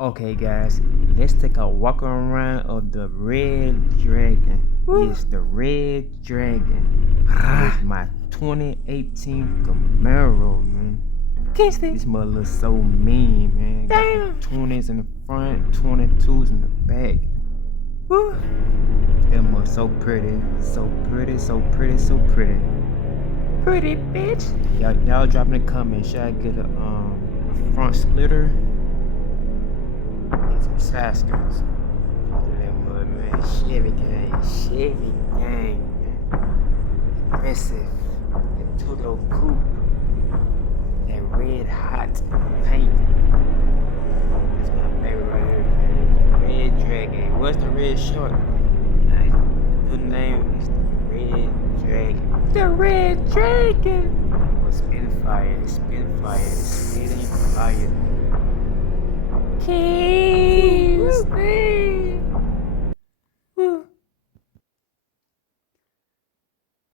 Okay, guys, let's take a walk around of the Red Dragon. Woo. Yes, the Red Dragon. Yes, my 2018 Camaro, man. Kingston. This mother looks so mean, man. Got the Damn. 20s in the front, 22s in the back. Woo. That mother so pretty, so pretty, so pretty, so pretty. Pretty bitch. Y'all drop in the comments. Should I get a front splitter and some side skirts? That mud, man. Chevy gang, man. Aggressive. That two-door coupe. That red hot paint. That's my favorite right here, man. Red Dragon. What's the red short? The name is the Red Dragon. The Red Dragon. Spin fire, spitting fire. Kingston.